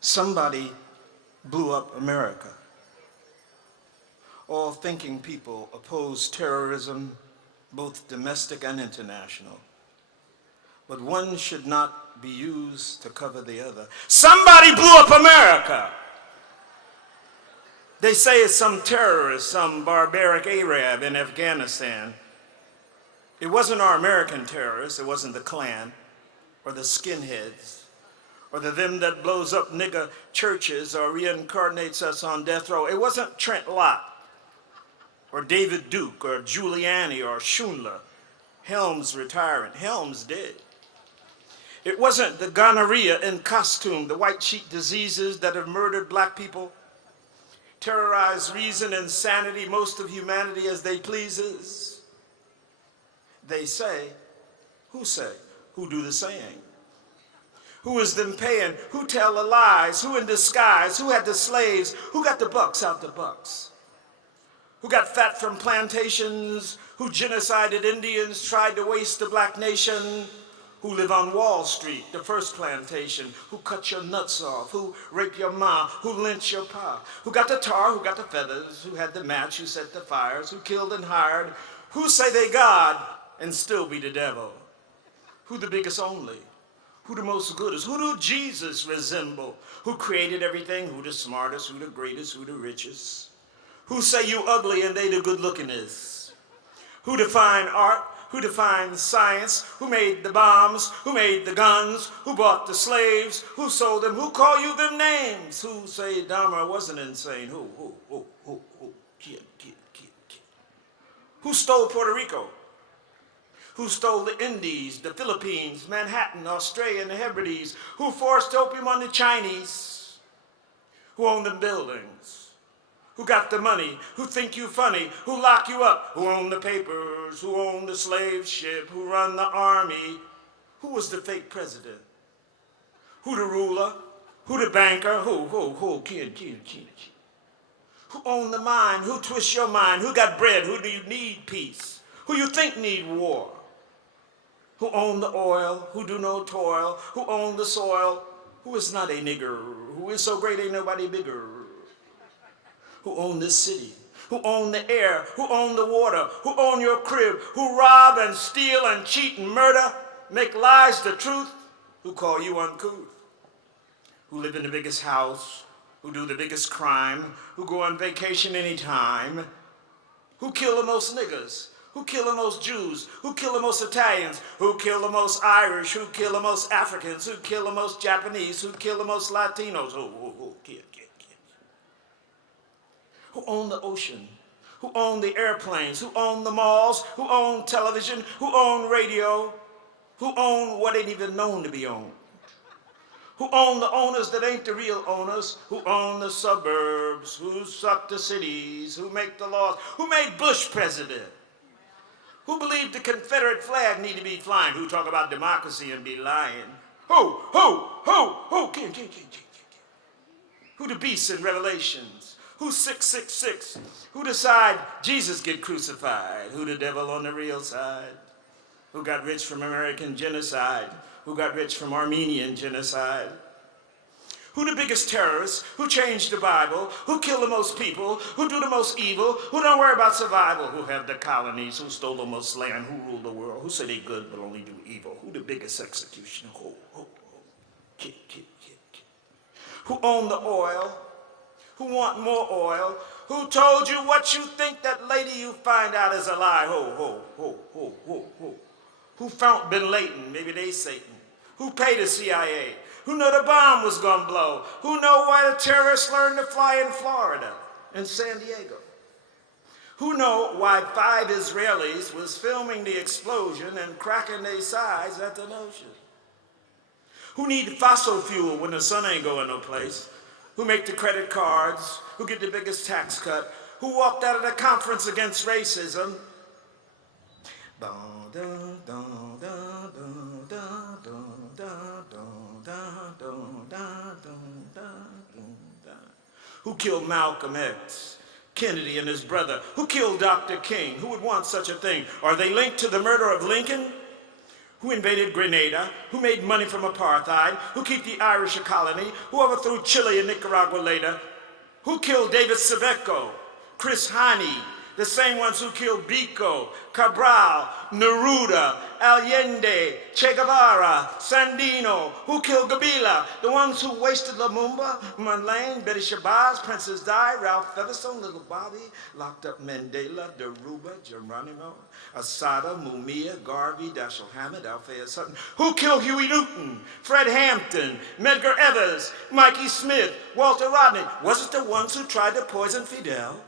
Somebody blew up America. All thinking people oppose terrorism, both domestic and international. But one should not be used to cover the other. Somebody blew up America. They say it's some terrorist, some barbaric Arab in Afghanistan. It wasn't our American terrorists, it wasn't the Klan or the skinheads or the them that blows up nigger churches or reincarnates us on death row. It wasn't Trent Lott or David Duke or Giuliani or Schindler. Helms retiring. Helms dead. It wasn't the gonorrhea in costume, the white sheet diseases that have murdered black people, terrorized reason and sanity, most of humanity as they pleases. They say, who say? Who do the saying? Who is them paying? Who tell the lies? Who in disguise? Who had the slaves? Who got the bucks out the bucks? Who got fat from plantations? Who genocided Indians, tried to waste the black nation? Who live on Wall Street, the first plantation? Who cut your nuts off? Who rape your ma? Who lynch your pa? Who got the tar? Who got the feathers? Who had the match? Who set the fires? Who killed and hired? Who say they God and still be the devil? Who the biggest only? Who the most goodest? Who do Jesus resemble? Who created everything? Who the smartest? Who the greatest? Who the richest? Who say you ugly and they the good lookingest? Who define art? Who defined science? Who made the bombs? Who made the guns? Who bought the slaves? Who sold them? Who call you them names? Who say Dahmer wasn't insane? Who? Kid. Who stole Puerto Rico? Who stole the Indies, the Philippines, Manhattan, Australia, and the Hebrides? Who forced opium on the Chinese? Who owned the buildings? Who got the money? Who think you funny? Who lock you up? Who own the papers? Who own the slave ship? Who run the army? Who was the fake president? Who the ruler? Who the banker? Who? Kid. Who own the mind? Who twist your mind? Who got bread? Who do you need peace? Who you think need war? Who own the oil? Who do no toil? Who own the soil? Who is not a nigger? Who is so great ain't nobody bigger? Who own this city? Who own the air? Who own the water? Who own your crib? Who rob and steal and cheat and murder? Make lies the truth? Who call you uncouth? Who live in the biggest house? Who do the biggest crime? Who go on vacation anytime? Who kill the most niggas? Who kill the most Jews? Who kill the most Italians? Who kill the most Irish? Who kill the most Africans? Who kill the most Japanese? Who kill the most Latinos? Kid. Who own the ocean? Who own the airplanes? Who own the malls? Who own television? Who own radio? Who own what ain't even known to be owned? Who own the owners that ain't the real owners? Who own the suburbs? Who suck the cities? Who make the laws? Who made Bush president? Who believed the Confederate flag need to be flying? Who talk about democracy and be lying? Who? Kid. Who the beasts in Revelations? Who's 666? Who decide Jesus get crucified? Who the devil on the real side? Who got rich from American genocide? Who got rich from Armenian genocide? Who the biggest terrorists? Who changed the Bible? Who killed the most people? Who do the most evil? Who don't worry about survival? Who have the colonies? Who stole the most land? Who ruled the world? Who say they good but only do evil? Who the biggest executioner? Kid. Who own the oil? Who want more oil? Who told you what you think that lady you find out is a lie? Who found Bin Laden? Maybe they Satan. Who paid the CIA? Who know the bomb was gonna blow? Who know why the terrorists learned to fly in Florida and San Diego? Who know why 5 Israelis was filming the explosion and cracking their sides at the notion? Who need fossil fuel when the sun ain't going no place? Who make the credit cards? Who get the biggest tax cut? Who walked out of the conference against racism? Who killed Malcolm X, Kennedy and his brother? Who killed Dr. King? Who would want such a thing? Are they linked to the murder of Lincoln? who invaded Grenada, who made money from apartheid, who keep the Irish a colony, who overthrew Chile and Nicaragua later, who killed David Seveco, Chris Hani, the same ones who killed Biko, Cabral, Neruda, Allende, Che Guevara, Sandino, who killed Kabila, the ones who wasted Lumumba, Marlene, Betty Shabazz, Princess Di, Ralph Featherstone, Little Bobby, locked up Mandela, Deruba, Geronimo, Asada, Mumia, Garvey, Dashiell Hammett, Althea Sutton, who killed Huey Newton, Fred Hampton, Medgar Evers, Mikey Smith, Walter Rodney. Was it the ones who tried to poison Fidel?